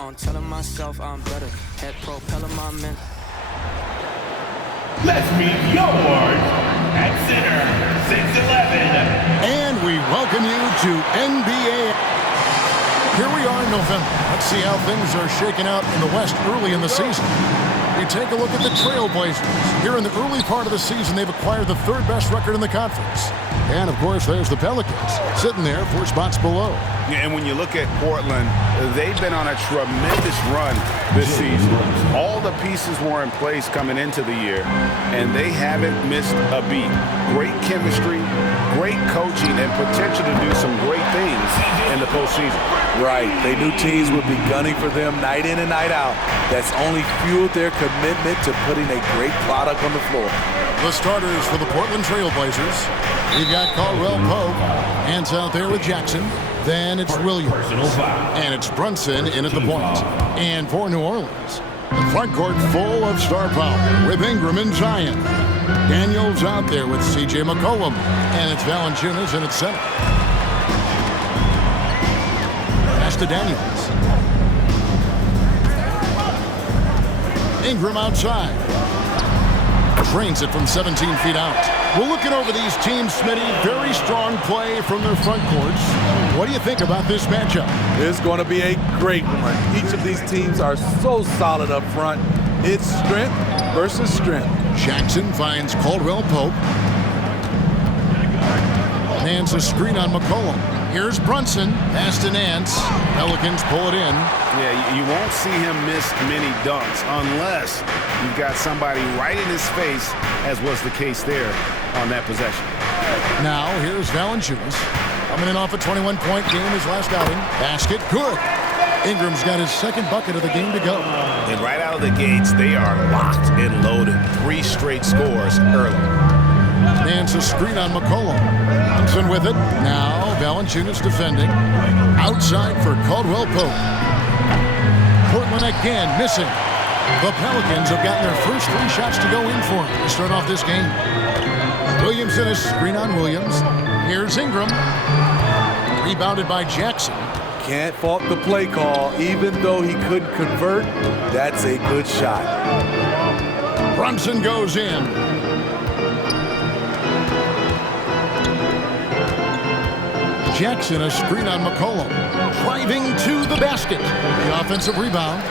on, telling myself I'm better. Head propelling my men. Let's meet your awards at center, 6'11". And we welcome you to NBA. Here we are in November. Let's see how things are shaking out in the West early in the season. We take a look at the Trailblazers. Here in the early part of the season, they've acquired the third best record in the conference. And, of course, there's the Pelicans, sitting there 4 spots below. Yeah, and when you look at Portland, they've been on a tremendous run this season. All the pieces were in place coming into the year, and they haven't missed a beat. Great chemistry, great coaching, and potential to do some great things in the postseason. Right. They knew teams would be gunning for them night in and night out. That's only fueled their commitment to putting a great product on the floor. The starters for the Portland Trailblazers. We've got Caldwell Pope. Hands out there with Jackson. Then it's Williams. And it's Brunson in at the point. And for New Orleans, the front court full of star power with Ingram and Zion. Daniels out there with C.J. McCollum. And it's Valanciunas in at center. Pass to Daniels. Ingram outside. Drains it from 17 feet out. We're looking over these teams, Smitty. Very strong play from their front courts. What do you think about this matchup? It's going to be a great one. Each of these teams are so solid up front. It's strength versus strength. Jackson finds Caldwell Pope. Hands a screen on McCollum. Here's Brunson. Pass to Nance. Pelicans pull it in. Yeah, you won't see him miss many dunks unless you've got somebody right in his face, as was the case there on that possession. Now, here's Valanciunas. Coming in off a 21-point game, his last outing. Basket, good. Ingram's got his second bucket of the game to go. And right out of the gates, they are locked and loaded. 3 straight scores early. Nance a screen on McCollum. Brunson with it. Now, Valanciunas defending. Outside for Caldwell Pope. Portland again missing. The Pelicans have gotten their first 3 shots to go in for them to start off this game. Williams in a screen on Williams. Here's Ingram. Rebounded by Jackson. Can't fault the play call. Even though he couldn't convert, that's a good shot. Brunson goes in. Jackson a screen on McCollum. Driving to the basket. The offensive rebound.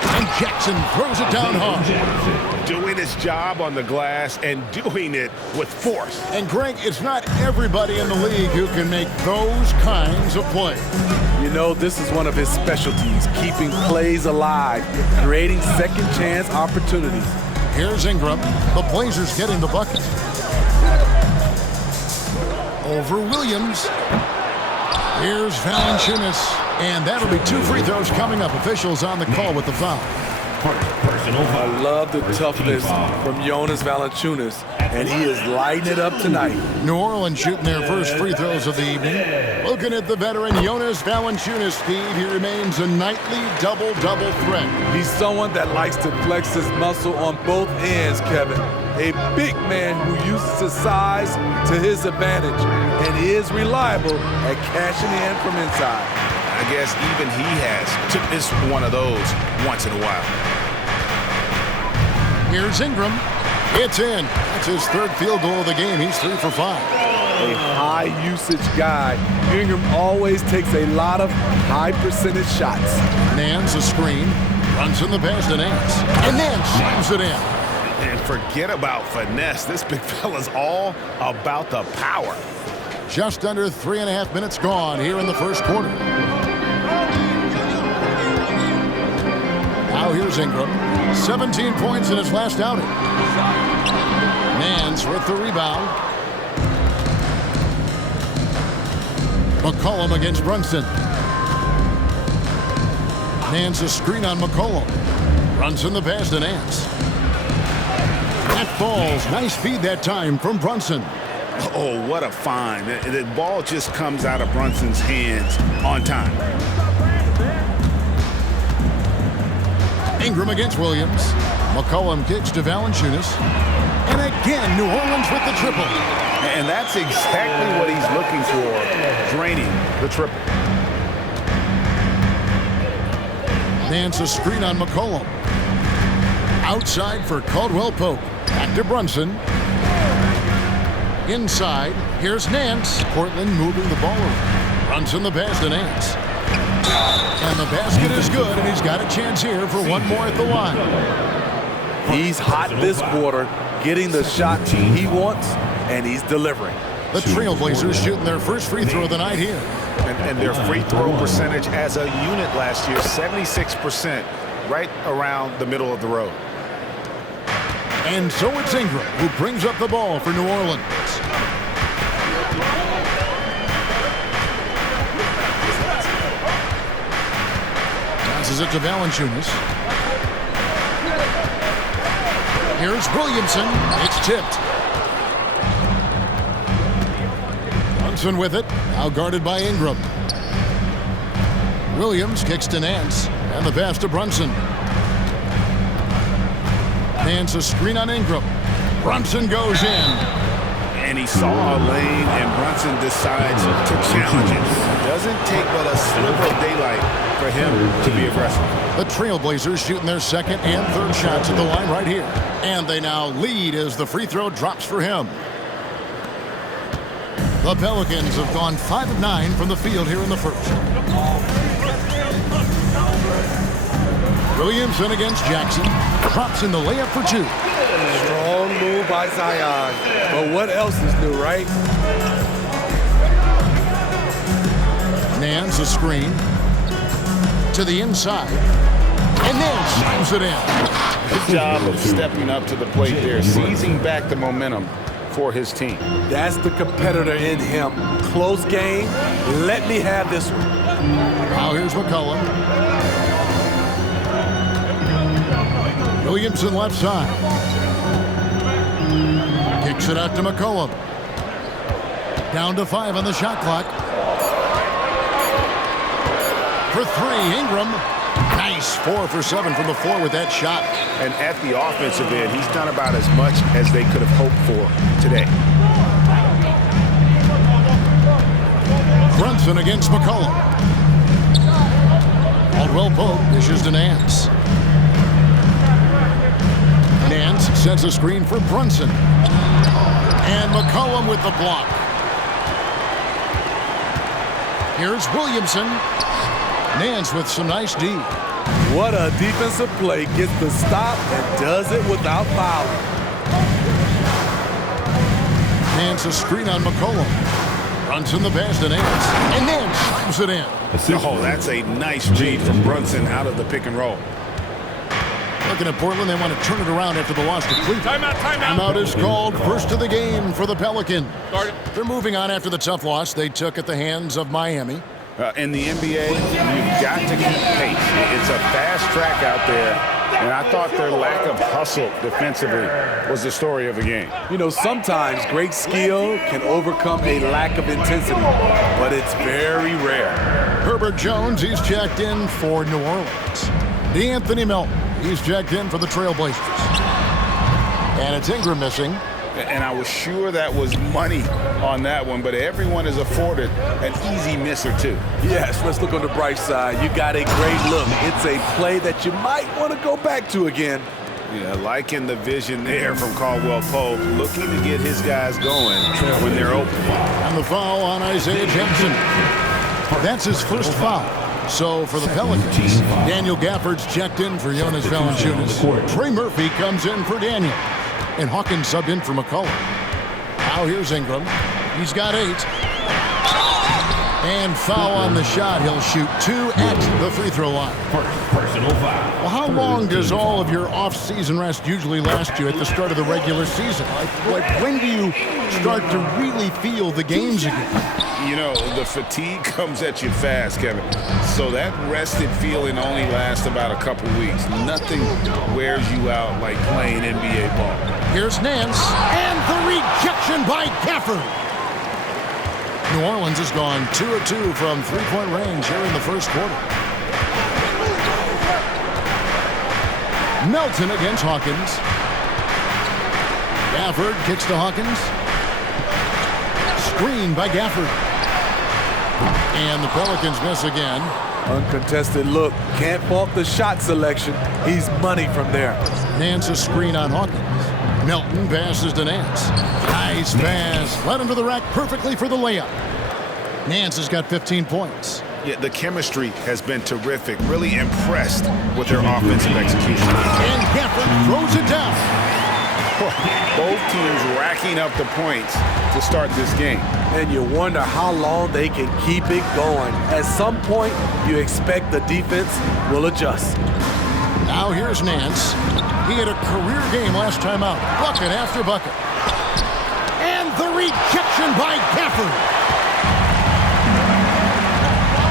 And Jackson throws it down hard. Doing his job on the glass and doing it with force. And Greg, it's not everybody in the league who can make those kinds of plays. You know, this is one of his specialties, keeping plays alive, creating second chance opportunities. Here's Ingram. The Blazers getting the bucket. Over Williams. Here's Valanciunas. And that'll be 2 free throws coming up. Officials on the call with the foul. I love the toughness from Jonas Valanciunas, and he is lighting it up tonight. New Orleans shooting their first free throws of the evening. Looking at the veteran Jonas Valanciunas' speed, he remains a nightly double-double threat. He's someone that likes to flex his muscle on both ends, Kevin. A big man who uses his size to his advantage, and he is reliable at cashing in from inside. I guess even he has missed one of those once in a while. Here's Ingram. It's in. That's his 3rd field goal of the game. He's 3 for 5. A high-usage guy. Ingram always takes a lot of high-percentage shots. Nance a screen. Runs in the pass to Nance. And Nance slams it in. And forget about finesse. This big fella's all about the power. Just under 3.5 minutes gone here in the first quarter. Now here's Ingram. 17 points in his last outing. Nance with the rebound. McCollum against Brunson. Nance a screen on McCollum. Brunson the pass to Nance. That falls. Nice feed that time from Brunson. Oh, what a find. The ball just comes out of Brunson's hands on time. Ingram against Williams. McCollum kicks to Valanciunas. And again, New Orleans with the triple. And that's exactly what he's looking for, draining the triple. Nance a screen on McCollum. Outside for Caldwell Pope. Back to Brunson. Inside, here's Nance. Portland moving the ball around. Brunson the pass to Nance. And the basket is good, and he's got a chance here for one more at the line. He's hot this quarter, getting the shot he wants, and he's delivering. The Trailblazers shooting their first free throw of the night here. And their free throw percentage as a unit last year, 76%, right around the middle of the road. And so it's Ingram who brings up the ball for New Orleans. Passes it to Valanciunas. Here's Williamson. It's tipped. Brunson with it. Now guarded by Ingram. Williams kicks to Nance. And the pass to Brunson. Nance a screen on Ingram. Brunson goes in. And he saw a lane, and Brunson decides to challenge it. Doesn't take but a sliver of daylight for him to be aggressive. The Trailblazers shooting their second and third shots at the line right here. And they now lead as the free throw drops for him. The Pelicans have gone 5 of 9 from the field here in the first. Williamson against Jackson. Drops in the layup for 2. Strong move by Zion. But what else is new, right? Nance a screen. To the inside. And Nance slams it in. Good job of stepping up to the plate there, seizing back the momentum for his team. That's the competitor in him. Close game. Let me have this one. Now here's McCollum. Williamson left side. Kicks it out to McCollum. Down to 5 on the shot clock. For 3, Ingram. Nice 4 for 7 from the floor with that shot. And at the offensive end, he's done about as much as they could have hoped for today. Brunson against McCollum. Caldwell Pope dishes to Nance. Nance sets a screen for Brunson. And McCollum with the block. Here's Williamson. Nance with some nice D. What a defensive play. Gets the stop and does it without fouling. Nance a screen on McCollum. Brunson the pass to Nance. And Nance slams it in. Oh, that's a nice read from Brunson out of the pick and roll. Looking at Portland, they want to turn it around after the loss to Cleveland. Timeout is called. First of the game for the Pelicans. They're moving on after the tough loss they took at the hands of Miami. In the NBA, you've got to keep pace. It's a fast track out there, and I thought their lack of hustle defensively was the story of the game. You know, sometimes great skill can overcome a lack of intensity, but it's very rare. Herbert Jones, he's checked in for New Orleans. DeAnthony Melton, he's checked in for the Trailblazers. And it's Ingram missing. And I was sure that was money on that one, but everyone is afforded an easy miss or two. Yes, let's look on the bright side. You got a great look. It's a play that you might want to go back to again. Yeah, liking the vision there from Caldwell Pope, looking to get his guys going when they're open. And the foul on Isaiah Jackson. That's his first foul. So for the Pelicans, Daniel Gafford's checked in for Jonas Valanciunas. Trey Murphy comes in for Daniel. And Hawkins subbed in for McCollum. Now here's Ingram. He's got 8. And foul on the shot. He'll shoot 2 at the free throw line. Personal foul. Well, how long does all of your off-season rest usually last you at the start of the regular season? Like when do you start to really feel the games again? You know, the fatigue comes at you fast, Kevin. So that rested feeling only lasts about a couple weeks. Nothing wears you out like playing NBA ball. Here's Nance, and the rejection by Gafford. New Orleans has gone 2 of 2 from three-point range here in the first quarter. Melton against Hawkins. Gafford kicks to Hawkins. Screen by Gafford. And the Pelicans miss again. Uncontested look. Can't fault the shot selection. He's money from there. Nance a screen on Hawkins. Melton passes to Nance. Nice pass. Led him to the rack perfectly for the layup. Nance has got 15 points. Yeah, the chemistry has been terrific. Really impressed with their offensive execution. And Gafford throws it down. Both teams racking up the points to start this game. And you wonder how long they can keep it going. At some point, you expect the defense will adjust. Now here's Nance. He had a career game last time out. Bucket after bucket. And the rejection by Gafford.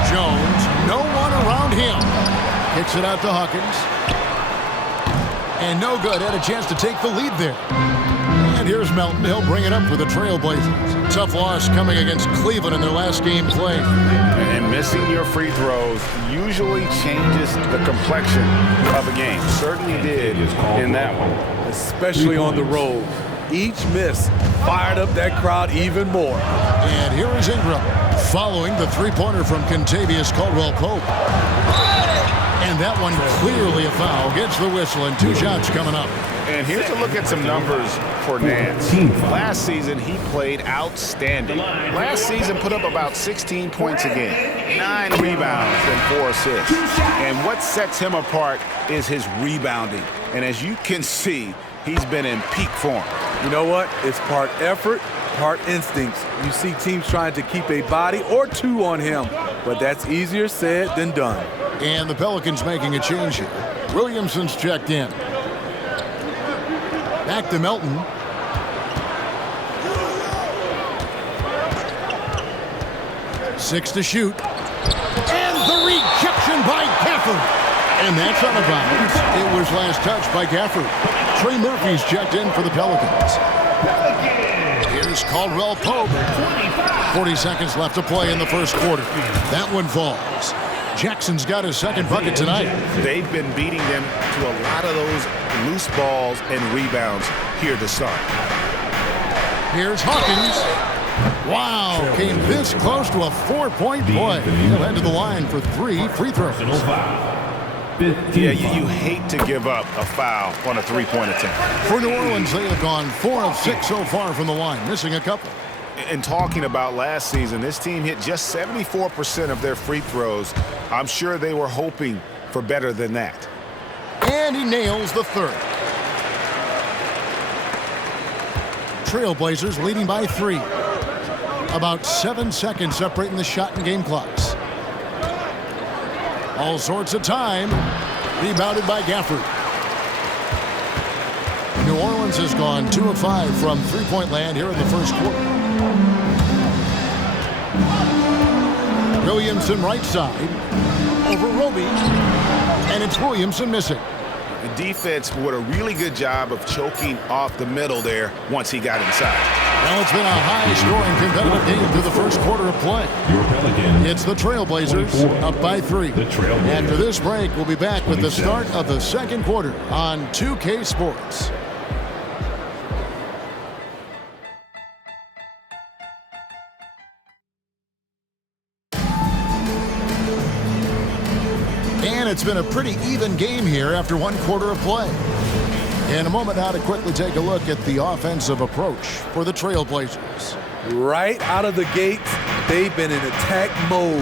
Jones, no one around him. Kicks it out to Hawkins. And no good. Had a chance to take the lead there. And here's Melton. He'll bring it up for the Trailblazers. Tough loss coming against Cleveland in their last game played. And missing your free throws usually changes the complexion of a game. Certainly did in that one. Especially on the road. Each miss fired up that crowd even more. And here is Ingram following the three-pointer from Kentavious Caldwell-Pope. And that one clearly a foul. Gets the whistle and 2 shots coming up. And here's a look at some numbers for Nance. Last season, he played outstanding. Last season, put up about 16 points a game, 9 rebounds and 4 assists. And what sets him apart is his rebounding. And as you can see, he's been in peak form. You know what? It's part effort, part instincts. You see teams trying to keep a body or 2 on him, but that's easier said than done. And the Pelicans making a change here. Williamson's checked in. Back to Melton. Six to shoot. And the rejection by Gafford. And that's on a bounce. It was last touched by Gafford. Trey Murphy's checked in for the Pelicans. Here's Caldwell-Pope. 40 seconds left to play in the first quarter. That one falls. Jackson's got his second bucket tonight. They've been beating them to a lot of those loose balls and rebounds here to start. Here's Hawkins. Wow, came this close to a 4-point play. He'll head to the line for 3 free throws. Yeah, you hate to give up a foul on a 3-point attempt. For New Orleans, they have gone 4 of 6 so far from the line, missing a couple. And talking about last season, this team hit just 74% of their free throws. I'm sure they were hoping for better than that. And he nails the third. Trailblazers leading by 3. About 7 seconds separating the shot and game clocks. All sorts of time. Rebounded by Gafford. New Orleans has gone 2 of 5 from three-point land here in the first quarter. Williamson right side. Over Roby. And it's Williamson missing. The defense did a really good job of choking off the middle there once he got inside. Well, it's been a high-scoring competitive game through the first quarter of play. It's the Trailblazers up by 3. After this break, we'll be back with the start of the second quarter on 2K Sports. And it's been a pretty even game here after 1 quarter of play. In a moment now to quickly take a look at the offensive approach for the Trailblazers. Right out of the gates, they've been in attack mode.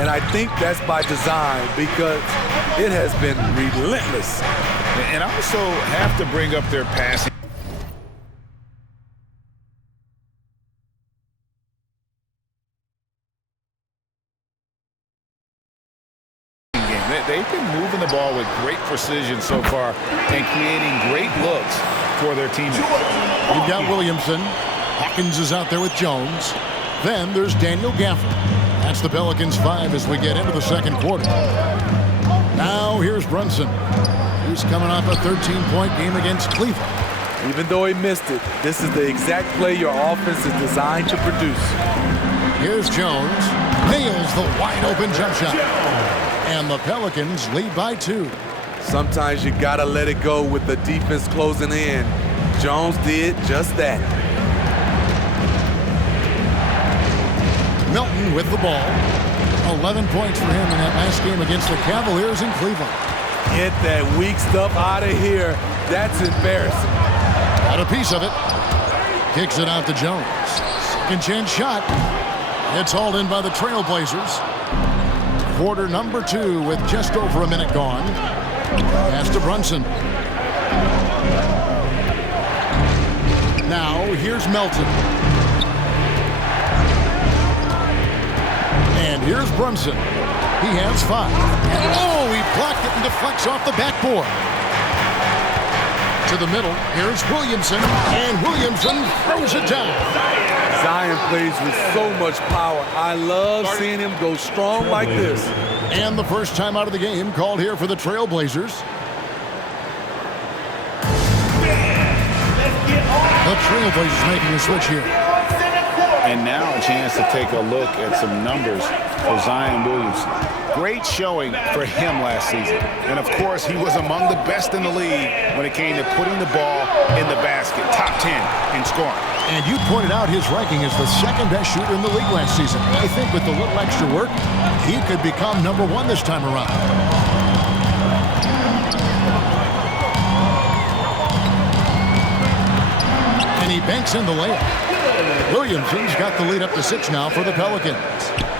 And I think that's by design because it has been relentless. And I also have to bring up their passing. They've been moving the ball with great precision so far and creating great looks for their teammates. You've got Williamson. Hawkins is out there with Jones. Then there's Daniel Gafford. That's the Pelicans 5 as we get into the second quarter. Now here's Brunson. He's coming off a 13-point game against Cleveland. Even though he missed it, this is the exact play your offense is designed to produce. Here's Jones. Nails the wide-open jump shot. And the Pelicans lead by 2. Sometimes you gotta let it go with the defense closing in. Jones did just that. Melton with the ball. 11 points for him in that last game against the Cavaliers in Cleveland. Get that weak stuff out of here. That's embarrassing. Got a piece of it. Kicks it out to Jones. Second chance shot. It's hauled in by the Trailblazers. Quarter number 2 with just over a minute gone. Pass to Brunson. Now here's Melton. And here's Brunson. He has 5. Oh, he blocked it and deflects off the backboard. To the middle, here's Williamson. And Williamson throws it down. Zion plays with so much power. I love seeing him go strong like this. And the first time out of the game called here for the Trailblazers. The Trailblazers making a switch here. And now a chance to take a look at some numbers for Zion Williamson. Great showing for him last season. And, of course, he was among the best in the league when it came to putting the ball in the basket. Top 10 in scoring. And you pointed out his ranking as the second best shooter in the league last season. I think with a little extra work, he could become number 1 this time around. And he banks in the layup. Williamson's got the lead up to 6 now for the Pelicans.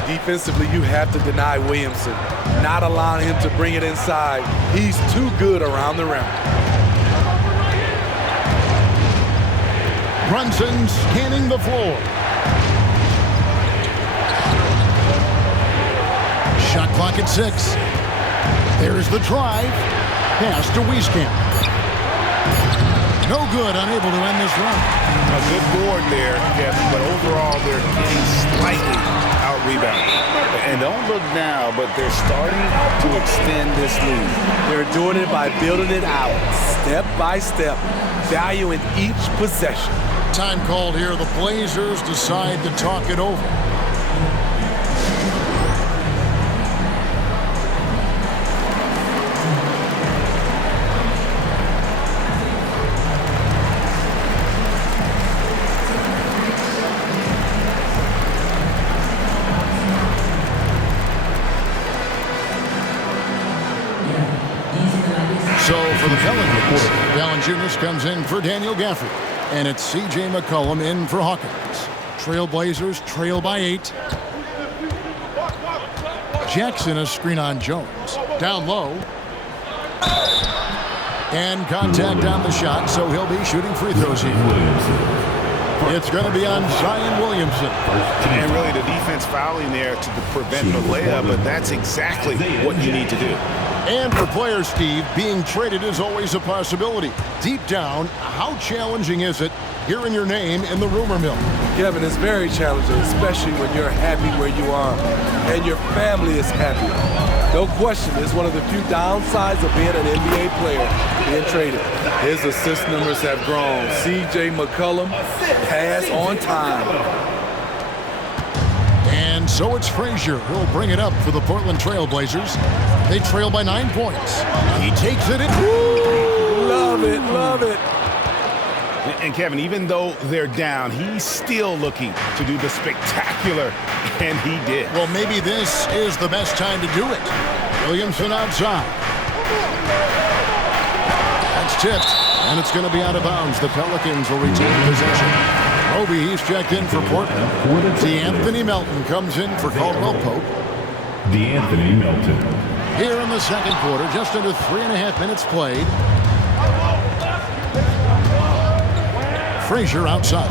Defensively, you have to deny Williamson, not allowing him to bring it inside. He's too good around the rim. Brunson scanning the floor. Shot clock at 6. There's the drive. Pass to Wieskamp. No good, unable to end this run. A good board there, Kevin, but overall they're getting slightly out-rebounded. And don't look now, but they're starting to extend this lead. They're doing it by building it out, step by step, valuing each possession. Time called here. The Blazers decide to talk it over. So for the Pelicans, Valanciunas comes in for Daniel Gafford. And it's C.J. McCollum in for Hawkins. Trailblazers trail by 8. Jackson a screen on Jones. Down low. And contact on the shot, so he'll be shooting free throws here. It's going to be on Zion Williamson. And really the defense fouling there to prevent the layup, but that's exactly what you need to do. And for players, Steve, being traded is always a possibility. Deep down, how challenging is it hearing your name in the rumor mill? Kevin, it's very challenging, especially when you're happy where you are and your family is happy. No question, it's one of the few downsides of being an NBA player, being traded. His assist numbers have grown. C.J. McCollum, pass on time. And so it's Frazier who'll bring it up for the Portland Trailblazers. They trail by 9 points. He takes it in. Love it, love it. And Kevin, even though they're down, he's still looking to do the spectacular, and he did. Well, maybe this is the best time to do it. Williamson outside. That's tipped, and it's going to be out of bounds. The Pelicans will retain possession. Roby, he's checked in for Portland. DeAnthony Melton comes in for Caldwell Pope. DeAnthony Melton. Here in the second quarter, just under 3.5 minutes played. Frazier outside.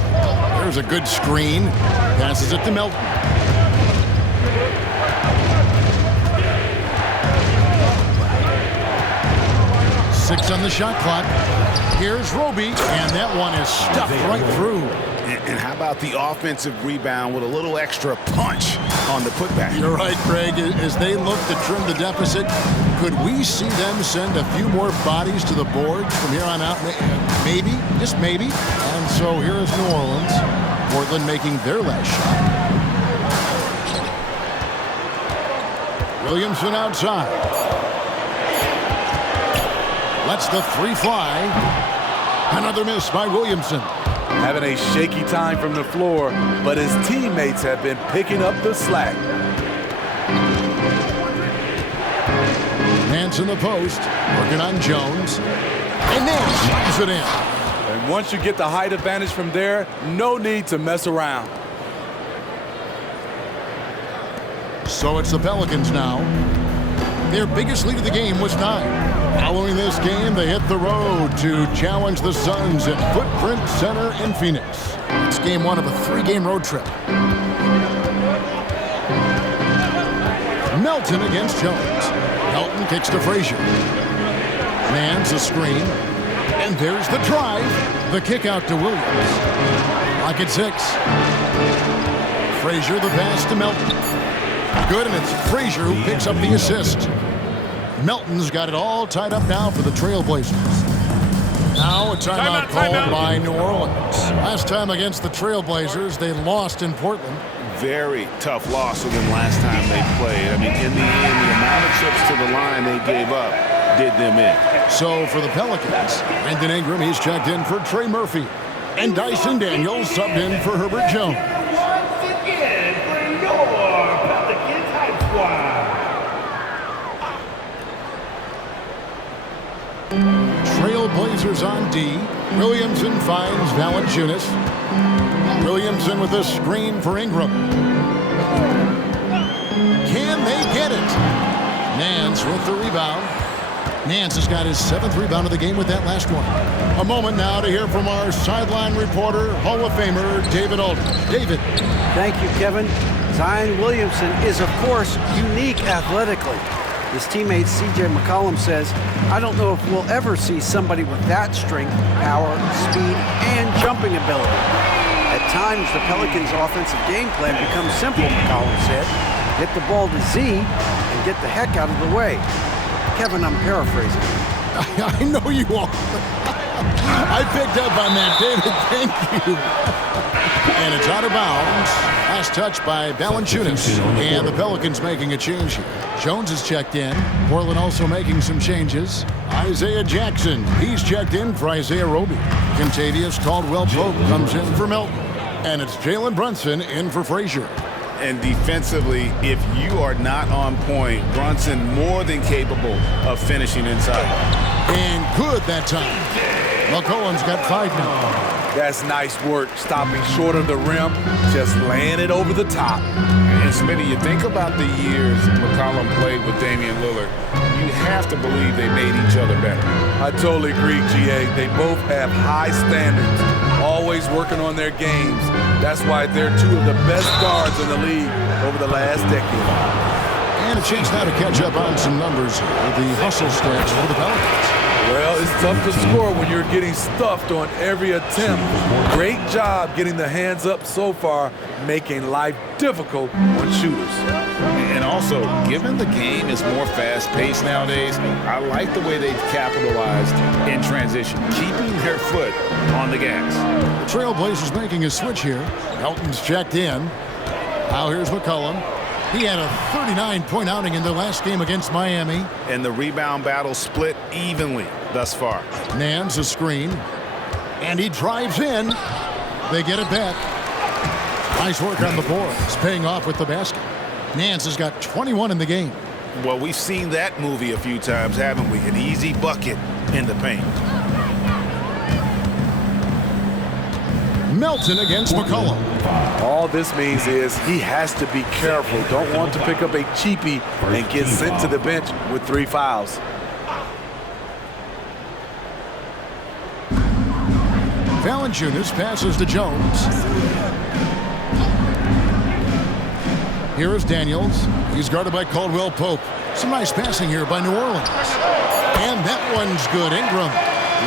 There's a good screen. Passes it to Melton. Six on the shot clock. Here's Roby, and that one is stuffed right through. And how about the offensive rebound with a little extra punch on the putback? You're right, Craig. As they look to trim the deficit, could we see them send a few more bodies to the board from here on out? Maybe, just maybe. And so here is New Orleans. Portland making their last shot. Williamson outside. Lets the three fly. Another miss by Williamson. Having a shaky time from the floor, but his teammates have been picking up the slack. Nance in the post, working on Jones. And Nance slams it in. And once you get the height advantage from there, no need to mess around. So it's the Pelicans now. Their biggest lead of the game was 9. Following this game, they hit the road to challenge the Suns at Footprint Center in Phoenix. It's game 1 of a 3-game road trip. Melton against Jones. Melton kicks to Frazier. Nance a screen. And there's the drive. The kick out to Williams. Lock at 6. Frazier the pass to Melton. Good, and it's Frazier who picks up the assist. Melton's got it all tied up now for the Trailblazers. Now a timeout called by New Orleans. Last time against the Trailblazers, they lost in Portland. Very tough loss for them last time they played. I mean, in the end, the amount of trips to the line they gave up did them in. So for the Pelicans, Brandon Ingram, he's checked in for Trey Murphy. And Dyson Daniels subbed in for Herbert Jones. Once again for your Pelicans Hype Squad. Trailblazers on D. Williamson finds Valanciunas. Williamson with a screen for Ingram. Can they get it? Nance with the rebound. Nance has got his 7th rebound of the game with that last one. A moment now to hear from our sideline reporter, Hall of Famer David Aldridge. David. Thank you, Kevin. Zion Williamson is, of course, unique athletically. His teammate C.J. McCollum says, I don't know if we'll ever see somebody with that strength, power, speed, and jumping ability. At times, the Pelicans' offensive game plan becomes simple, McCollum said. Get the ball to Z and get the heck out of the way. Kevin, I'm paraphrasing. I know you are. I picked up on that, David. Thank you. And it's out of bounds. Last touch by Valanciunas. And the Pelicans making a change here. Jones is checked in. Portland also making some changes. Isaiah Jackson. He's checked in for Isaiah Roby. Kentavious Caldwell-Pope comes in for Melton. And it's Jalen Brunson in for Frazier. And defensively, if you are not on point, Brunson more than capable of finishing inside. And good that time. McCollum's got 5 now. That's nice work, stopping short of the rim, just laying it over the top. And Smitty, you think about the years McCollum played with Damian Lillard, you have to believe they made each other better. I totally agree, GA. They both have high standards, always working on their games. That's why they're 2 of the best guards in the league over the last decade. And a chance now to catch up on some numbers here. The hustle stats for the Pelicans. Well, it's tough to score when you're getting stuffed on every attempt. Great job getting the hands up so far, making life difficult on shooters. And also, given the game is more fast-paced nowadays, I like the way they've capitalized in transition, keeping their foot on the gas. The Trailblazers making a switch here. Melton's checked in. Now here's McCollum. He had a 39-point outing in their last game against Miami. And the rebound battle split evenly thus far. Nance a screen. And he drives in. They get it back. Nice work on the boards, paying off with the basket. Nance has got 21 in the game. Well, we've seen that movie a few times, haven't we? An easy bucket in the paint. Melton against McCollum. All this means is he has to be careful. Don't want to pick up a cheapie and get sent to the bench with 3 fouls. Valanciunas passes to Jones. Here is Daniels. He's guarded by Caldwell-Pope. Some nice passing here by New Orleans. And that one's good. Ingram.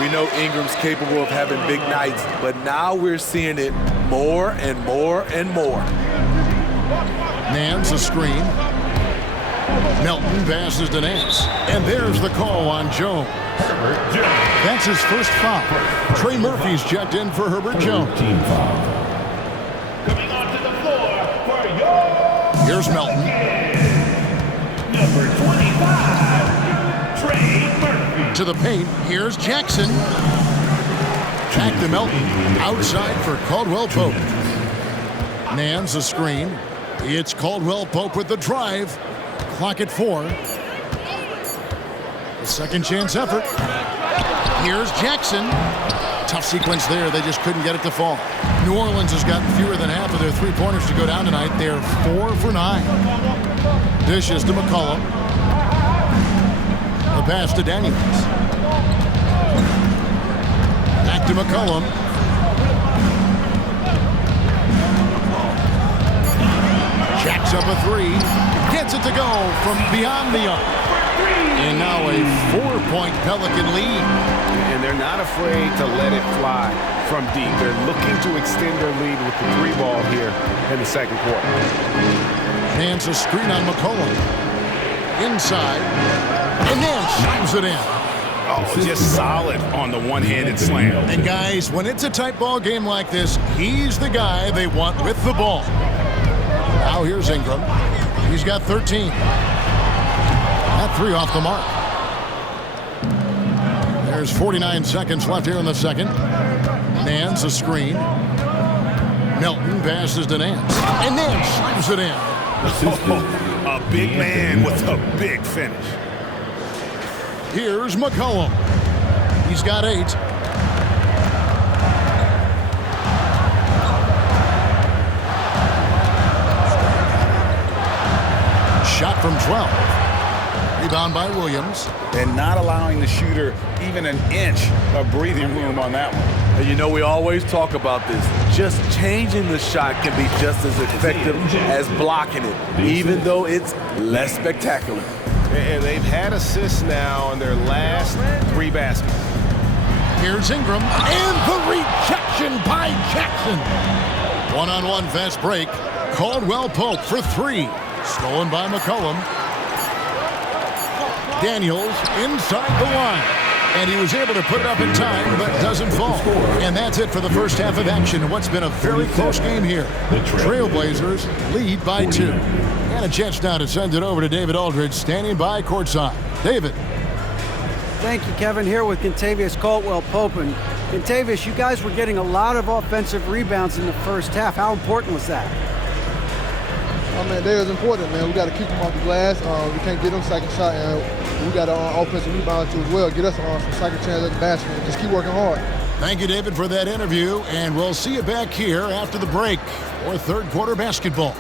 We know Ingram's capable of having big nights, but now we're seeing it more and more and more. Nance a screen. Melton passes to Nance. And there's the call on Jones. That's his first foul. Trey Murphy's checked in for Herbert Jones. Coming onto the floor for your Here's Melton. number 25, Trey Murphy. To the paint. Here's Jackson. Back to Melton. Outside for Caldwell-Pope. Nance a screen. It's Caldwell-Pope with the drive. Clock at 4. A second chance effort. Here's Jackson. Tough sequence there. They just couldn't get it to fall. New Orleans has gotten fewer than half of their three-pointers to go down tonight. They're 4 for 9. Dishes to McCollum. The pass to Daniels. Back to McCollum. Jacks up a three. Gets it to go from beyond the arc. And now a 4-point Pelican lead. And they're not afraid to let it fly from deep. They're looking to extend their lead with the 3-ball here in the second quarter. Hands a screen on McCollum. Inside. And then slams it in. Oh, just solid on the one-handed slam. And guys, when it's a tight ball game like this, he's the guy they want with the ball. Now here's Ingram. He's got 13. That 3 off the mark. There's 49 seconds left here in the second. Nance a screen. Melton passes to Nance. And Nance slams it in. A big man with a big finish. Here's McCollum. He's got 8. Shot from 12. Rebound by Williams. And not allowing the shooter even an inch of breathing room on that one. And you know, we always talk about this. Just changing the shot can be just as effective as blocking it, even though it's less spectacular. And they've had assists now on their last 3 baskets. Here's Ingram. And the rejection by Jackson. One-on-one fast break. Caldwell Pope for 3. Stolen by McCollum. Daniels inside the line. And he was able to put it up in time, but doesn't fall. And that's it for the first half of action in what's been a very close game here. Trailblazers lead by 2. And a chance now to send it over to David Aldridge, standing by courtside. David. Thank you, Kevin. Here with Kentavious Caldwell-Pope. And Kentavious, you guys were getting a lot of offensive rebounds in the first half. How important was that? Oh, man, they was important, man. We got to keep them off the glass. We can't get them second shot, and we got to offensive rebound too as well. Get us some second chance at the basket and just keep working hard. Thank you, David, for that interview, and we'll see you back here after the break for third quarter basketball.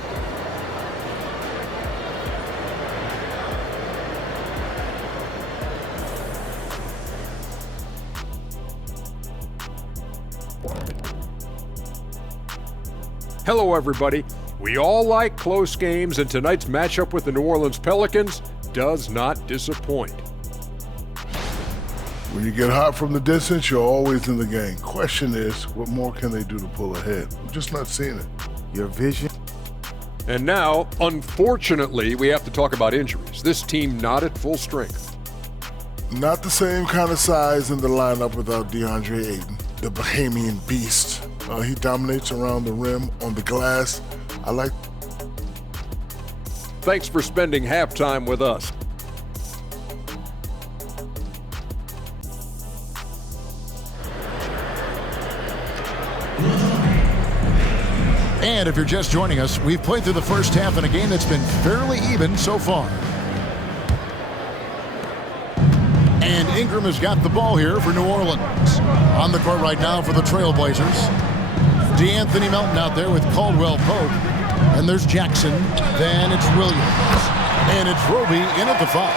Hello, everybody. We all like close games, and tonight's matchup with the New Orleans Pelicans does not disappoint. When you get hot from the distance, you're always in the game. Question is, what more can they do to pull ahead? I'm just not seeing it. Your vision. And now, unfortunately, we have to talk about injuries. This team not at full strength. Not the same kind of size in the lineup without DeAndre Ayton, the Bahamian beast. He dominates around the rim, on the glass. I like. Thanks for spending halftime with us. And if you're just joining us, we've played through the first half in a game that's been fairly even so far. And Ingram has got the ball here for New Orleans. On the court right now for the Trailblazers. DeAnthony Melton out there with Caldwell Pope. And there's Jackson. Then it's Williams. And it's Roby in at the foul.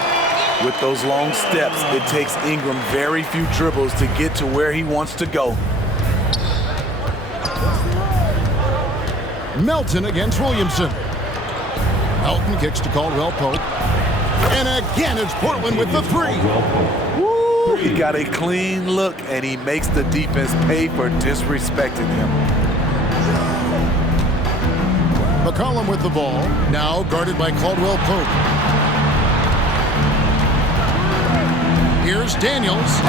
With those long steps, it takes Ingram very few dribbles to get to where he wants to go. Melton against Williamson. Melton kicks to Caldwell Pope. And again, it's Portland with the 3. Woo! He got a clean look, and he makes the defense pay for disrespecting him. McCollum with the ball, now guarded by Caldwell Pope. Here's Daniels,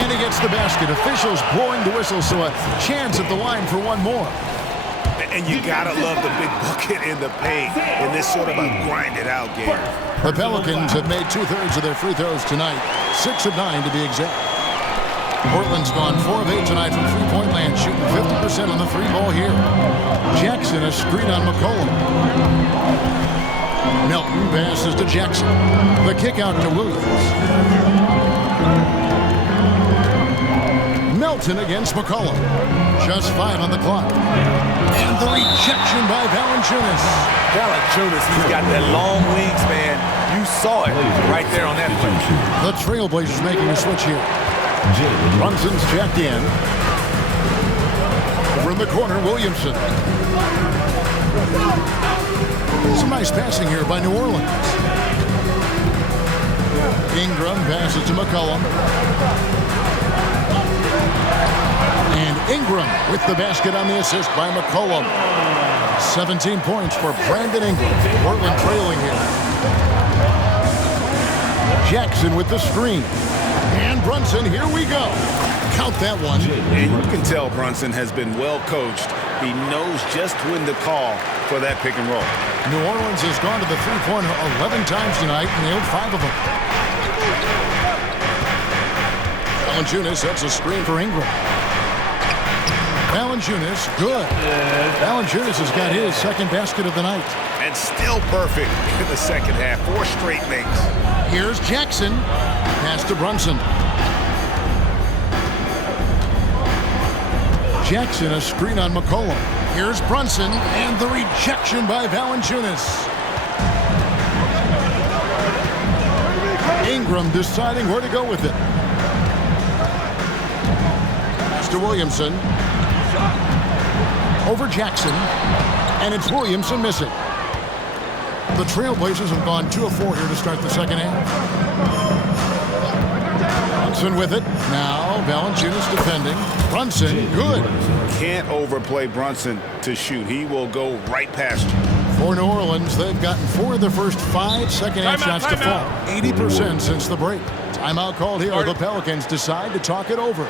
and he gets the basket. Officials blowing the whistle, so a chance at the line for one more. And you gotta love the big bucket in the paint in this sort of a grinded-out game. The Pelicans have made 2/3 of their free throws tonight, 6 of 9 to be exact. Portland's gone 4 of 8 tonight from three-point land, shooting 50% on the 3-ball here. Jackson a screen on McCollum. Melton passes to Jackson. The kick out to Williams. Melton against McCollum. Just 5 on the clock. And the rejection by Valanciunas. Valanciunas, he's got that long wingspan. You saw it right there on that play. The Trailblazers making a switch here. Brunson's checked in. Over in the corner, Williamson. Some nice passing here by New Orleans. Ingram passes to McCollum. And Ingram with the basket on the assist by McCollum. 17 points for Brandon Ingram. Portland trailing here. Jackson with the screen. And Brunson, here we go. Count that one. And you can tell Brunson has been well coached. He knows just when to call for that pick and roll. New Orleans has gone to the three-pointer 11 times tonight and nailed 5 of them. Valanciunas sets a screen for Ingram. Valanciunas, good. Valanciunas has got his second basket of the night. And still perfect in the second half. 4 straight makes. Here's Jackson. Pass to Brunson. Jackson, a screen on McCollum. Here's Brunson, and the rejection by Valanciunas. Ingram deciding where to go with it. Pass to Williamson. Over Jackson, and it's Williamson missing. The Trailblazers have gone 2 of 4 here to start the second half. Brunson with it. Now Valanciunas defending. Brunson, good. Can't overplay Brunson to shoot. He will go right past you. For New Orleans, they've gotten 4 of their first 5 second-half shots to fall. 80% since the break. Timeout called here. The Pelicans decide to talk it over.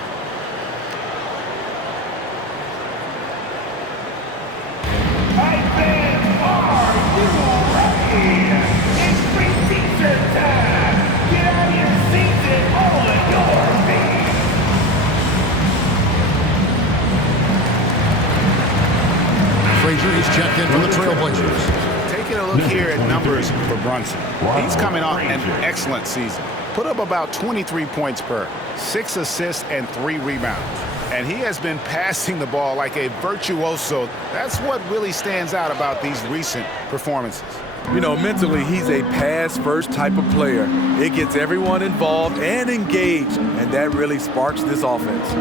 Frazier, he's checked in for the Trailblazers. Taking a look here at numbers for Brunson. He's coming off an excellent season. Put up about 23 points per, 6 assists, and 3 rebounds. And he has been passing the ball like a virtuoso. That's what really stands out about these recent performances. You know, mentally, he's a pass-first type of player. It gets everyone involved and engaged, and that really sparks this offense.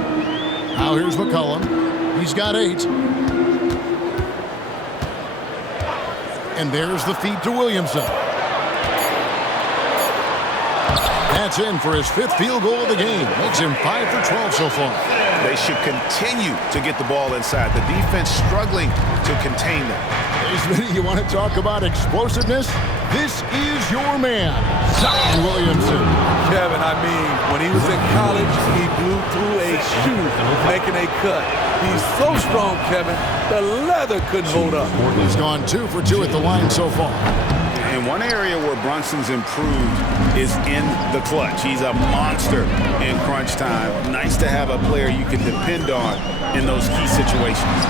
Now here's McCollum. He's got 8. And there's the feed to Williamson. That's in for his 5th field goal of the game. Makes him 5 for 12 so far. They should continue to get the ball inside. The defense struggling to contain them. Hey, Smitty, you want to talk about explosiveness? This is your man, Zion Williamson. Kevin, I mean, when he was in college, he blew through a shoe making a cut. He's so strong, Kevin, the leather couldn't hold up. He's gone 2 for 2 at the line so far. And one area where Brunson's improved is in the clutch. He's a monster in crunch time. Nice to have a player you can depend on in those key situations.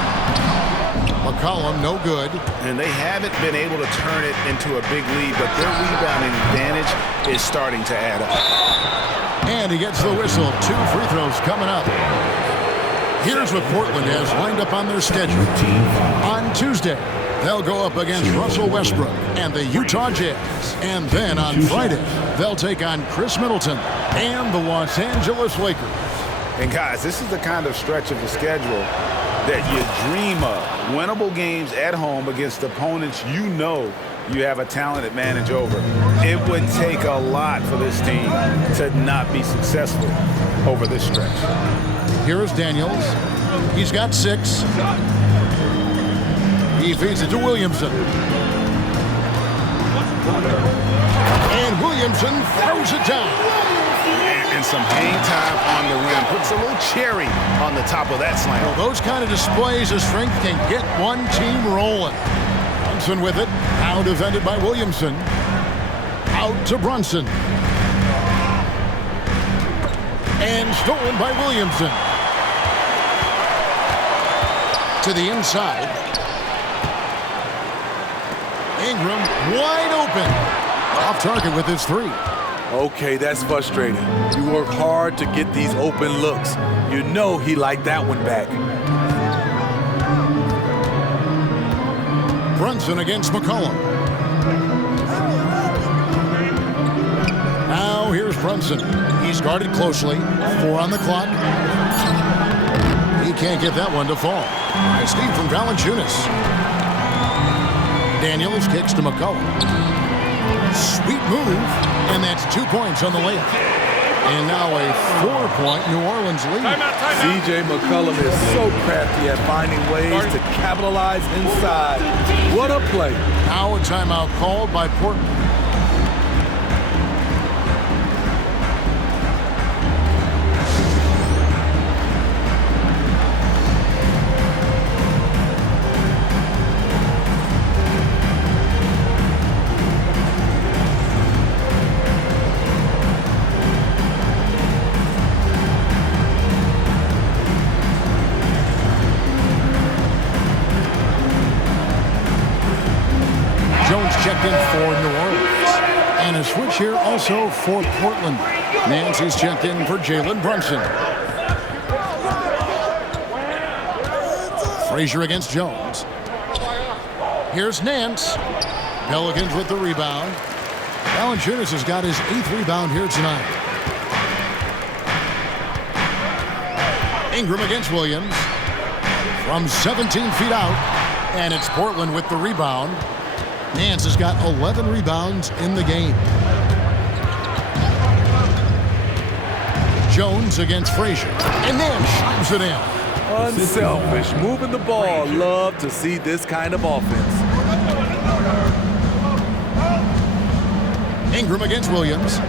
McCollum, no good. And they haven't been able to turn it into a big lead, but their rebounding advantage is starting to add up. And he gets the whistle. 2 free throws coming up. Here's what Portland has lined up on their schedule. On Tuesday, they'll go up against Russell Westbrook and the Utah Jazz. And then on Friday, they'll take on Chris Middleton and the Los Angeles Lakers. And guys, this is the kind of stretch of the schedule that you dream of. Winnable games at home against opponents you know you have a talented advantage over. It would take a lot for this team to not be successful over this stretch. Here is Daniels. He's got 6. He feeds it to Williamson. And Williamson throws it down. And some hang time on the rim. Puts a little cherry on the top of that slam. Well, those kind of displays of strength can get one team rolling. Brunson with it. Now defended by Williamson. Out to Brunson. And stolen by Williamson. To the inside. Ingram wide open. Off target with his 3. Okay, that's frustrating. You work hard to get these open looks. You know he liked that one back. Brunson against McCollum. Now here's Brunson. He's guarded closely. 4 on the clock. He can't get that one to fall. Nice steal from Valanciunas. Daniels kicks to McCollum. Sweet move, and that's 2 points on the layup. And now a 4-point New Orleans lead. C.J. McCollum is so crafty at finding ways to capitalize inside. What a play. Now a timeout called by Portland. Checked in for New Orleans. And a switch here also for Portland. Nancy's checked in for Jalen Brunson. Frazier against Jones. Here's Nance. Pelicans with the rebound. Valanciunas has got his 8th rebound here tonight. Ingram against Williams. From 17 feet out. And it's Portland with the rebound. Nance has got 11 rebounds in the game. Jones against Frazier. And Nance shoots it in. Unselfish, moving the ball. Love to see this kind of offense. Ingram against Williams.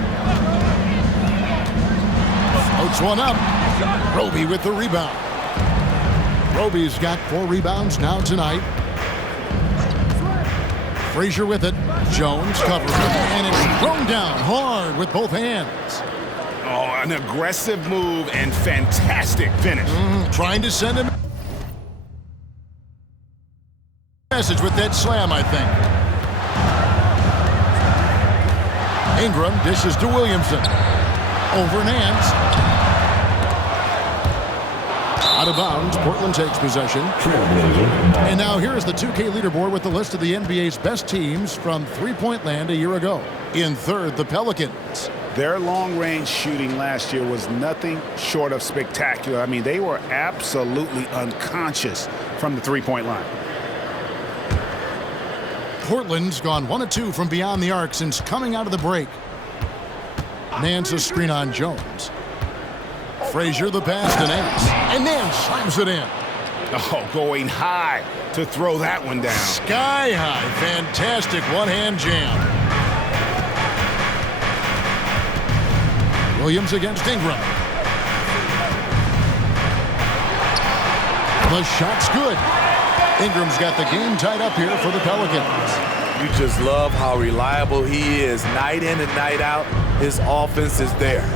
Floats one up. Roby with the rebound. Roby's got 4 rebounds now tonight. Frazier with it. Jones covers it. And it's thrown down hard with both hands. Oh, an aggressive move and fantastic finish. Trying to send him a message with that slam, I think. Ingram dishes to Williamson. Over Nance. Out of bounds, Portland takes possession. And now here's the 2K leaderboard with the list of the NBA's best teams from three-point land a year ago. In third, the Pelicans. Their long-range shooting last year was nothing short of spectacular. I mean, they were absolutely unconscious from the three-point line. Portland's gone 1 of 2 from beyond the arc since coming out of the break. Nance a screen on Jones. Frazier the pass to Nance. And Nance slams it in. Oh, going high to throw that one down. Sky high. Fantastic one-hand jam. Williams against Ingram. The shot's good. Ingram's got the game tied up here for the Pelicans. You just love how reliable he is. Night in and night out, his offense is there.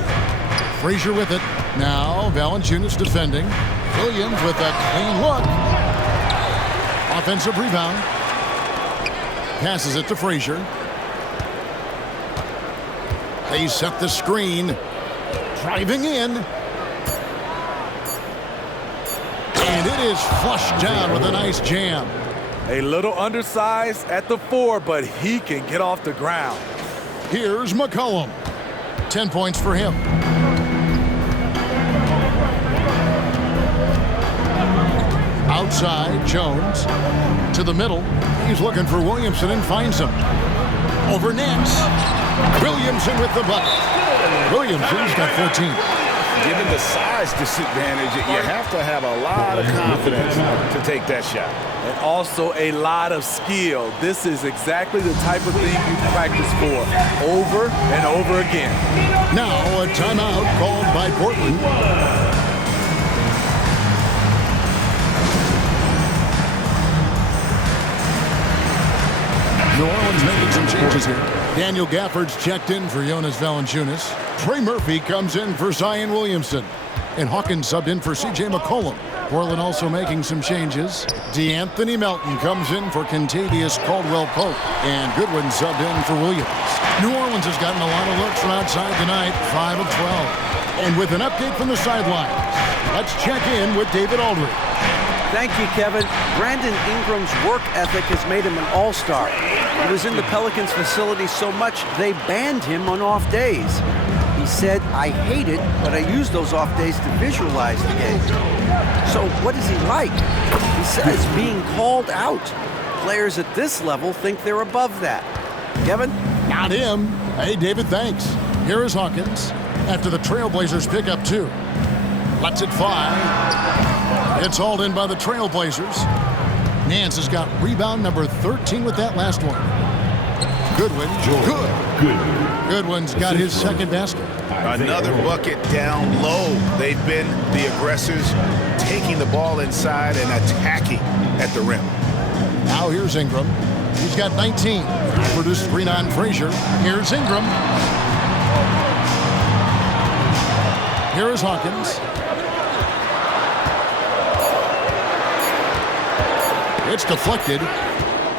Frazier with it. Now Valanciunas defending. Williams with a clean look. Offensive rebound. Passes it to Frazier. They set the screen. Driving in. And it is flushed down with a nice jam. A little undersized at the 4, but he can get off the ground. Here's McCollum. 10 points for him. Outside, Jones to the middle. He's looking for Williamson and finds him. Over Nance. Williamson with the bucket. Williamson's got 14. Given the size disadvantage, you have to have a lot of confidence to take that shot. And also a lot of skill. This is exactly the type of thing you practice for over and over again. Now a timeout called by Portland. New Orleans making some changes here. Daniel Gafford's checked in for Jonas Valanciunas. Trey Murphy comes in for Zion Williamson. And Hawkins subbed in for C.J. McCollum. Portland also making some changes. DeAnthony Melton comes in for Kentavious Caldwell-Pope. And Goodwin subbed in for Williams. New Orleans has gotten a lot of looks from outside tonight, 5 of 12. And with an update from the sidelines, let's check in with David Aldridge. Thank you, Kevin. Brandon Ingram's work ethic has made him an all-star. He was in the Pelicans facility so much they banned him on off days. He said, "I hate it, but I use those off days to visualize the game." So what is he like? He says being called out. Players at this level think they're above that. Kevin? Not him. Hey, David, thanks. Here is Hawkins after the Trailblazers pick up 2. Lets it fly. It's hauled in by the Trailblazers. Nance has got rebound number 13 with that last one. Goodwin. Goodwin's got his second basket. Another bucket down low. They've been the aggressors, taking the ball inside and attacking at the rim. Now here's Ingram. He's got 19. Produced screen on Frazier. Here's Ingram. Here is Hawkins. It's deflected.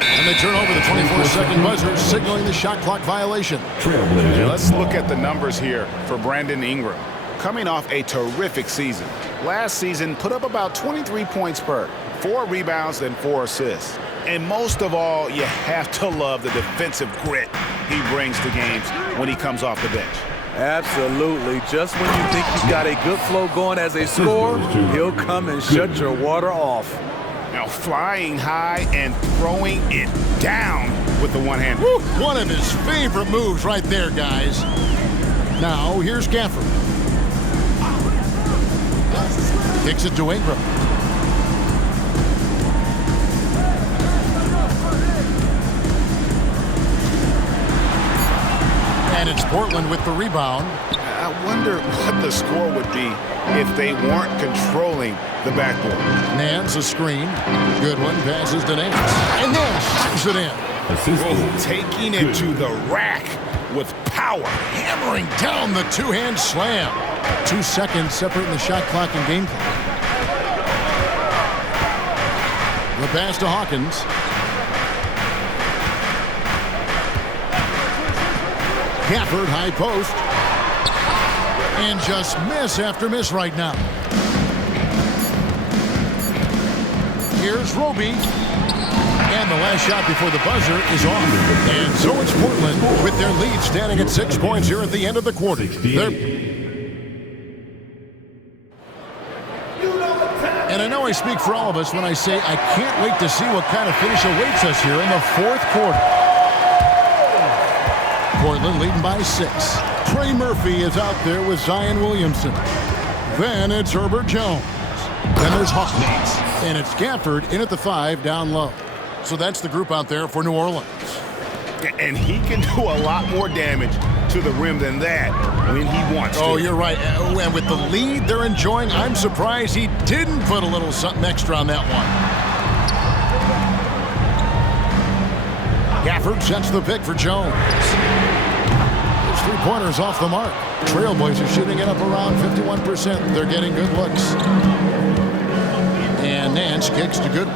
And they turn over the 24-second buzzer, signaling the shot clock violation. Let's look at the numbers here for Brandon Ingram. Coming off a terrific season. Last season, put up about 23 points per, 4 rebounds and 4 assists. And most of all, you have to love the defensive grit he brings to games when he comes off the bench. Absolutely. Just when you think you've got a good flow going as a scorer, he'll come and shut your water off. Now flying high and throwing it down with the one hand. Woo, one of his favorite moves right there, guys. Now here's Gafford. Kicks it to Ingram. And it's Portland with the rebound. I wonder what the score would be if they weren't controlling the backboard. Nance a screen. Goodwin passes to Nance. And Nance slams it in. Taking it to the rack with power. Hammering down the two-hand slam. 2 seconds separating the shot clock and game clock. The pass to Hawkins. Gafford, high post. And just miss after miss right now. Here's Roby. And the last shot before the buzzer is off. And so it's Portland with their lead standing at 6 points here at the end of the quarter. And I know I speak for all of us when I say I can't wait to see what kind of finish awaits us here in the fourth quarter. Portland leading by 6. Trey Murphy is out there with Zion Williamson. Then it's Herbert Jones. Then there's Hawkins. And it's Gafford in at the 5 down low. So that's the group out there for New Orleans. And he can do a lot more damage to the rim than that when he wants to. Oh, you're right. And with the lead they're enjoying, I'm surprised he didn't put a little something extra on that one. Gafford sets the pick for Jones. His 3-pointers off the mark. Trailblazers shooting it up around 51%. They're getting good looks. And Nance kicks to Goodwin.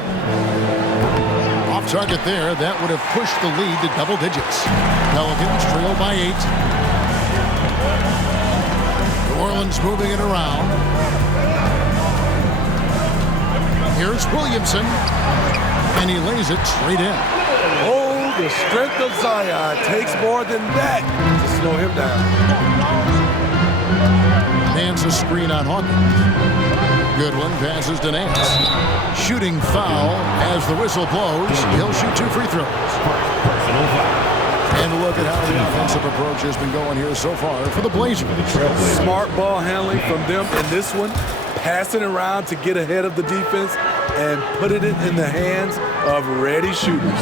Off target there. That would have pushed the lead to double digits. Pelicans trail by 8. New Orleans moving it around. Here's Williamson. And he lays it straight in. Oh, the strength of Zion takes more than that to slow him down. Nance a screen on Hawkins. Goodwin passes to Nance. Shooting foul as the whistle blows. He'll shoot 2 free throws. And a look at how the offensive approach has been going here so far for the Blazers. Smart ball handling from them in this one. Passing around to get ahead of the defense and putting it in the hands of ready shooters.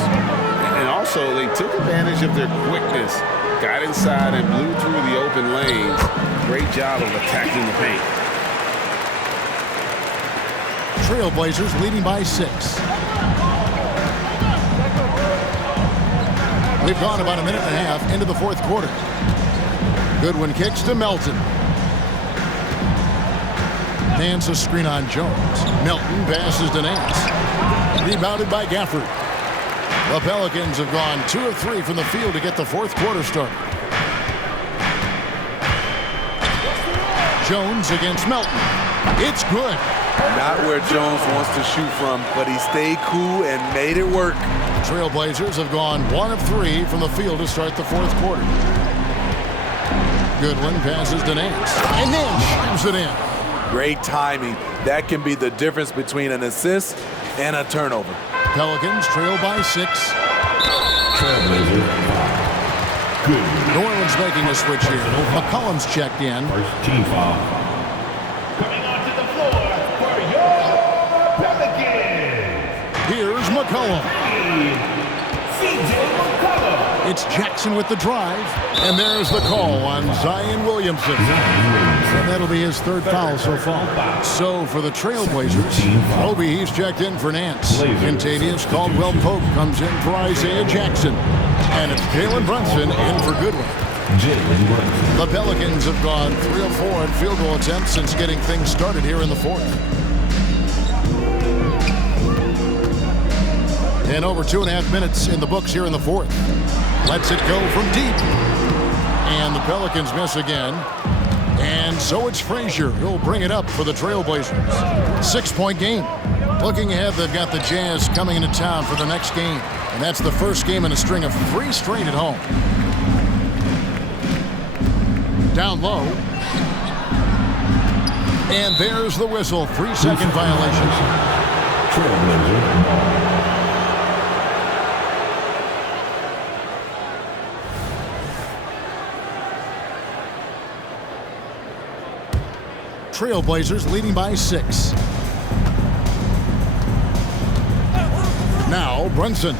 And also, they took advantage of their quickness. Got inside and blew through the open lanes. Great job of attacking the paint. Trailblazers leading by 6. We've gone about a minute and a half into the fourth quarter. Goodwin kicks to Melton. Hands a screen on Jones. Melton passes to Nance. Rebounded by Gafford. The Pelicans have gone 2 of 3 from the field to get the fourth quarter started. Jones against Melton. It's good. Not where Jones wants to shoot from, but he stayed cool and made it work. Trailblazers have gone 1 of 3 from the field to start the fourth quarter. Goodwin passes to Nance, and Nance shoots it in. Great timing. That can be the difference between an assist and a turnover. Pelicans trail by 6. Trailblazers. Good. New Orleans making a switch here. McCollum's checked in. First team foul. Coming onto the floor for your Pelicans. Here's McCollum. C.J. McCollum. It's Jackson with the drive. And there's the call on Zion Williamson. And that'll be his third foul so far. So for the Trailblazers, Obi, he's checked in for Nance. Contagious Caldwell Pope comes in for Isaiah Jackson. And it's Jalen Brunson in for Goodwin. The Pelicans have gone 3 of 4 in field goal attempts since getting things started here in the fourth. And over 2.5 minutes in the books here in the fourth. Lets it go from deep. And the Pelicans miss again. And so it's Frazier who'll bring it up for the Trailblazers. 6-point game. Looking ahead, they've got the Jazz coming into town for the next game. And that's the first game in a string of 3 straight at home. Down low. And there's the whistle. 3-second violation. Trailblazer. Trailblazers leading by 6. Now Brunson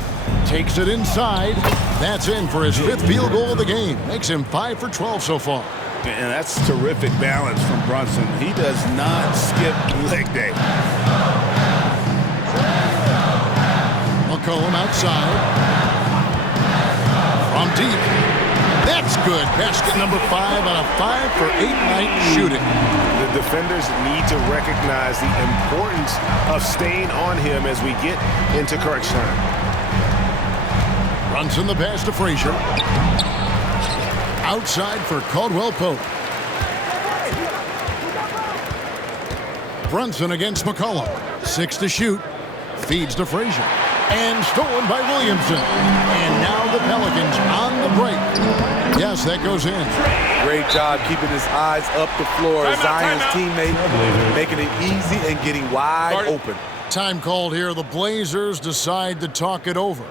takes it inside. That's in for his 5th field goal of the game. Makes him 5 for 12 so far. And that's terrific balance from Brunson. He does not skip leg day. McCollum outside. From deep. That's good. Basket number 5 on a 5 for 8 night shooting. The defenders need to recognize the importance of staying on him as we get into crunch time. Brunson the pass to Frazier. Outside for Caldwell Pope. Brunson against McCollum. 6 to shoot. Feeds to Frazier. And stolen by Williamson. And now the Pelicans on the break. Yes, that goes in. Great job keeping his eyes up the floor. Zion's teammate making it easy and getting wide open. Time called here. The Blazers decide to talk it over.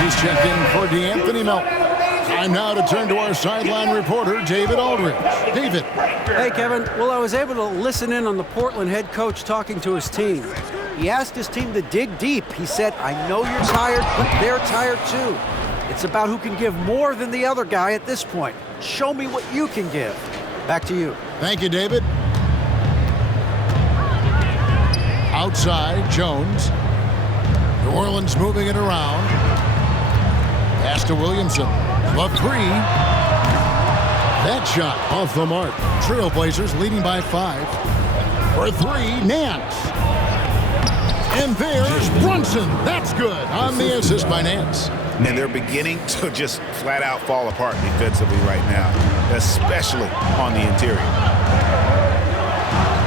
He's checked in for DeAnthony Melton. Time now to turn to our sideline reporter, David Aldridge. David. Hey, Kevin. Well, I was able to listen in on the Portland head coach talking to his team. He asked his team to dig deep. He said, I know you're tired, but they're tired too. It's about who can give more than the other guy at this point. Show me what you can give. Back to you. Thank you, David. Outside, Jones. New Orleans moving it around. Pass to Williamson. The 3. That shot off the mark. Trailblazers leading by 5. For 3, Nance. And there's Brunson. That's good on the assist by Nance. And they're beginning to just flat out fall apart defensively right now, especially on the interior.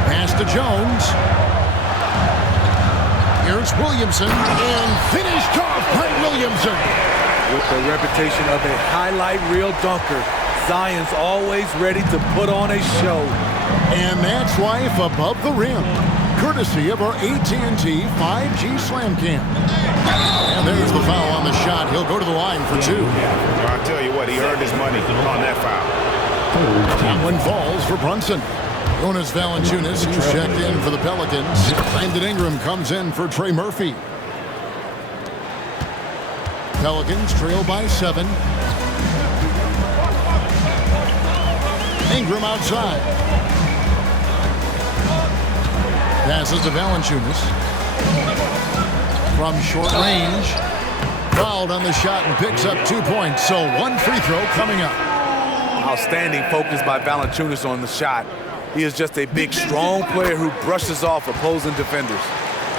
Pass to Jones. Here's Williamson. And finished off by Williamson. With the reputation of a highlight reel dunker, Zion's always ready to put on a show. And that's life above the rim, courtesy of our AT&T 5G Slam Cam. And there's the foul on the shot. He'll go to the line for two. I'll tell you what, he earned his money on that foul. That one falls for Brunson. Jonas Valanciunas, who's checked in for the Pelicans. Brandon Ingram comes in for Trey Murphy. Pelicans trail by 7. Ingram outside. Passes to Valanciunas. From short range. Fouled on the shot and picks up 2 points. So one free throw coming up. Outstanding focus by Valanciunas on the shot. He is just a big, strong player who brushes off opposing defenders.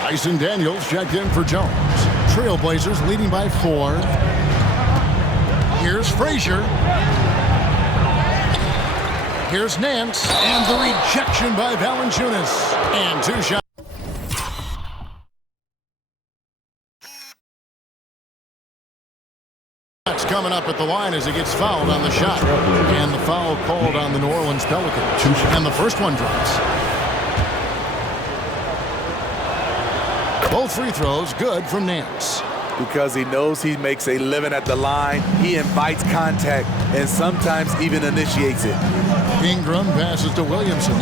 Dyson Daniels checked in for Jones. Trailblazers leading by 4. Here's Frazier. Here's Nance. And the rejection by Valanciunas. And 2 shots. Coming up at the line as he gets fouled on the shot. And the foul called on the New Orleans Pelicans. And the first one drops. Both free throws good from Nance. Because he knows he makes a living at the line, he invites contact and sometimes even initiates it. Ingram passes to Williamson.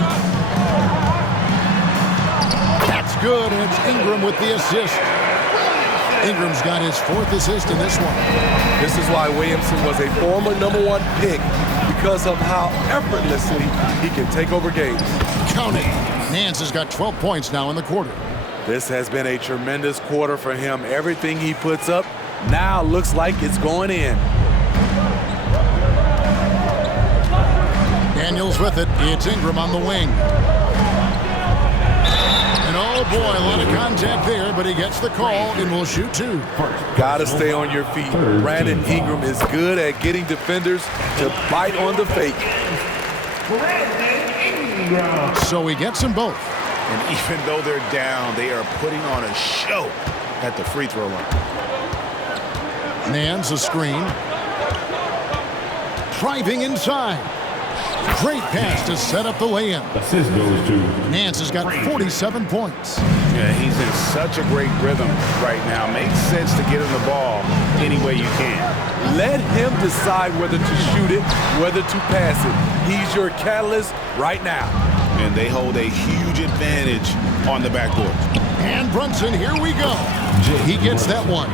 That's good, and it's Ingram with the assist. Ingram's got his 4th assist in this one. This is why Williamson was a former #1 pick, because of how effortlessly he can take over games. Count it. Nance has got 12 points now in the quarter. This has been a tremendous quarter for him. Everything he puts up now looks like it's going in. Daniels with it. It's Ingram on the wing. And oh boy, a lot of contact there, but he gets the call and will shoot 2. Gotta stay on your feet. Brandon Ingram is good at getting defenders to bite on the fake. So he gets them both. And even though they're down, they are putting on a show at the free throw line. Nance a screen. Driving inside. Great pass to set up the lay-in. Assist goes to Nance has got 47 points. Yeah, he's in such a great rhythm right now. Makes sense to get him the ball any way you can. Let him decide whether to shoot it, whether to pass it. He's your catalyst right now. And they hold a huge advantage on the backboard. And Brunson, here we go. He gets that one.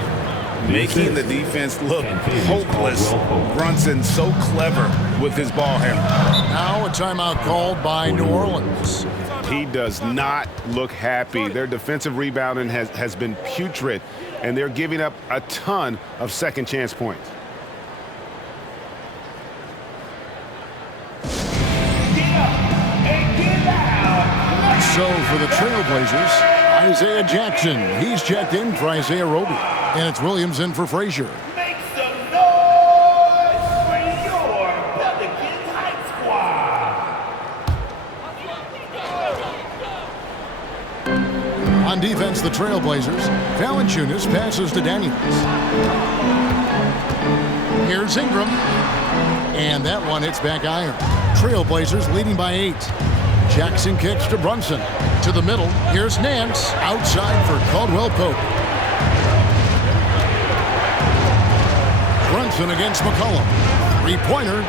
Making the defense look hopeless. Brunson so clever with his ball handling. Now a timeout called by New Orleans. He does not look happy. Their defensive rebounding has been putrid, and they're giving up a ton of second chance points. So for the Trailblazers, Isaiah Jackson. He's checked in for Isaiah Roby. And it's Williams in for Frazier. Make some noise for your Pelicans Hype Squad. On defense, the Trailblazers. Valanciunas passes to Daniels. Here's Ingram. And that one hits back iron. Trailblazers leading by 8. Jackson kicks to Brunson. To the middle. Here's Nance. Outside for Caldwell Pope. Brunson against McCollum. 3-pointer.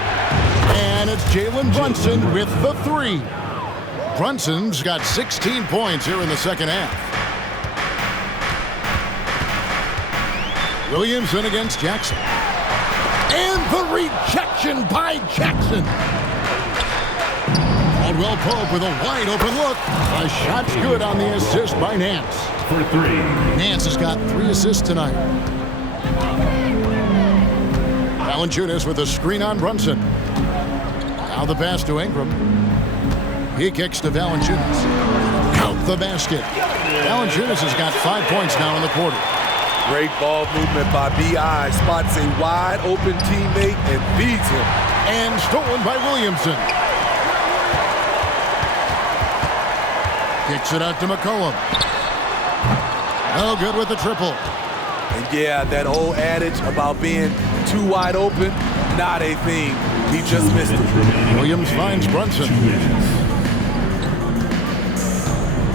And it's Jalen Brunson with the 3. Brunson's got 16 points here in the second half. Williamson against Jackson. And the rejection by Jackson. Caldwell Pope with a wide open look. A shot's good on the assist by Nance. For 3. Nance has got 3 assists tonight. Valanciunas with a screen on Brunson. Now the pass to Ingram. He kicks to Valanciunas. Count the basket. Valanciunas has got 5 points now in the quarter. Great ball movement by B.I. Spots a wide open teammate and feeds him. And stolen by Williamson. Kicks it out to McCollum. No good with the triple. And yeah, that old adage about being too wide open, not a thing. He just missed it. Williams finds Brunson.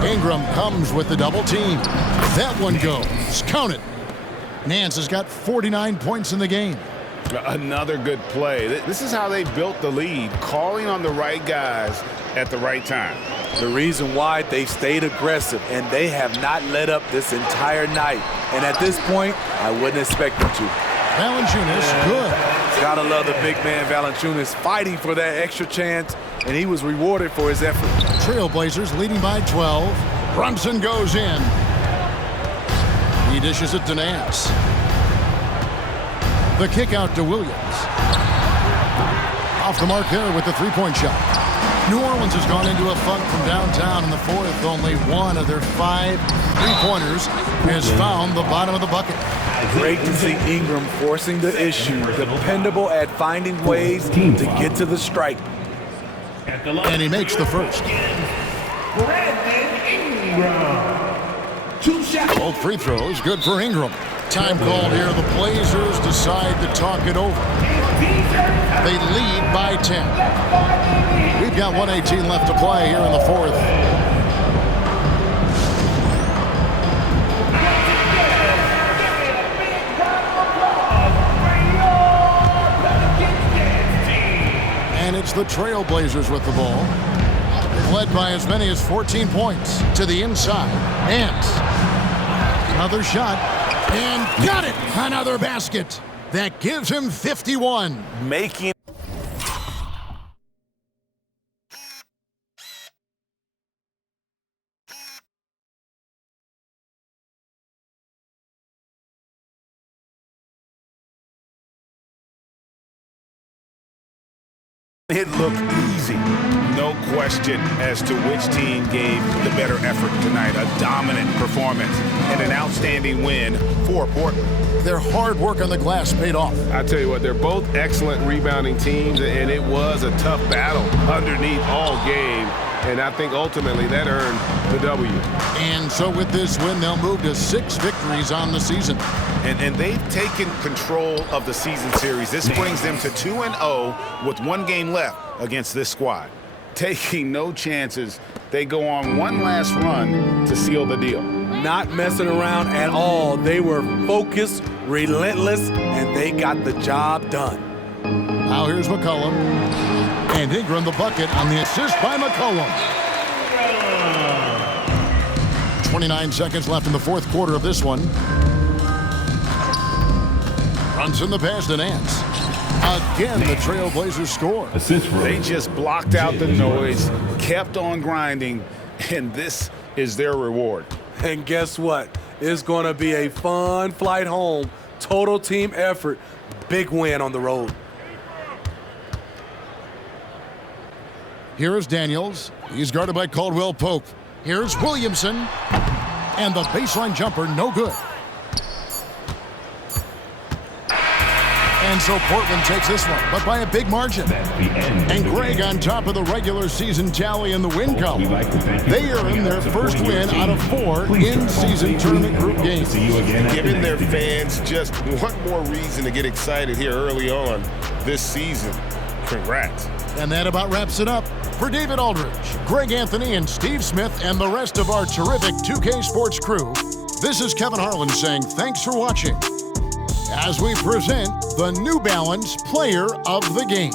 Ingram comes with the double team. That one goes. Count it. Nance has got 49 points in the game. Another good play. This is how they built the lead, calling on the right guys at the right time. The reason why they've stayed aggressive, and they have not let up this entire night. And at this point, I wouldn't expect them to. Valanciunas, good. Gotta love the big man Valanciunas fighting for that extra chance, and he was rewarded for his effort. Trailblazers leading by 12. Brunson goes in. He dishes it to Nance. The kick out to Williams. Off the mark there with the three-point shot. New Orleans has gone into a funk from downtown in the fourth. Only one of their 5 three-pointers has found the bottom of the bucket. Great to see Ingram forcing the issue, dependable at finding ways to get to the stripe. And he makes the first. Brandon Ingram. 2 shots. Both free throws, good for Ingram. Time called here. The Blazers decide to talk it over. They lead by 10. We've got 1:18 left to play here in the fourth. And it's the Trailblazers with the ball. Led by as many as 14 points to the inside. Nance. Another shot. And got it! Another basket. That gives him 51. Making It looked easy. No question as to which team gave the better effort tonight. A dominant performance and an outstanding win for Portland. Their hard work on the glass paid off. I tell you what, they're both excellent rebounding teams, and it was a tough battle underneath all game. And I think ultimately that earned the W. And so with this win, they'll move to 6 victories on the season. And they've taken control of the season series. This brings them to 2-0 with 1 game left against this squad. Taking no chances, they go on one last run to seal the deal. not messing around at all. They were focused, relentless, and they got the job done. Now here's McCollum. And Ingram the bucket on the assist by McCollum. 29 seconds left in the fourth quarter of this one. Brunson the pass to Nance. Again, the Trailblazers score. They just blocked out the noise, kept on grinding, and this is their reward. And guess what? It's going to be a fun flight home. Total team effort. Big win on the road. Here is Daniels. He's guarded by Caldwell Pope. Here's Williamson. And the baseline jumper, no good. And so Portland takes this one, but by a big margin. And Greg on top of the regular season tally in the win column. They earn their first win out of 4 in-season tournament group games. Giving their fans just one more reason to get excited here early on this season. Congrats. And that about wraps it up. For David Aldridge, Greg Anthony, and Steve Smith, and the rest of our terrific 2K Sports crew, this is Kevin Harlan saying thanks for watching as we present the New Balance Player of the Game.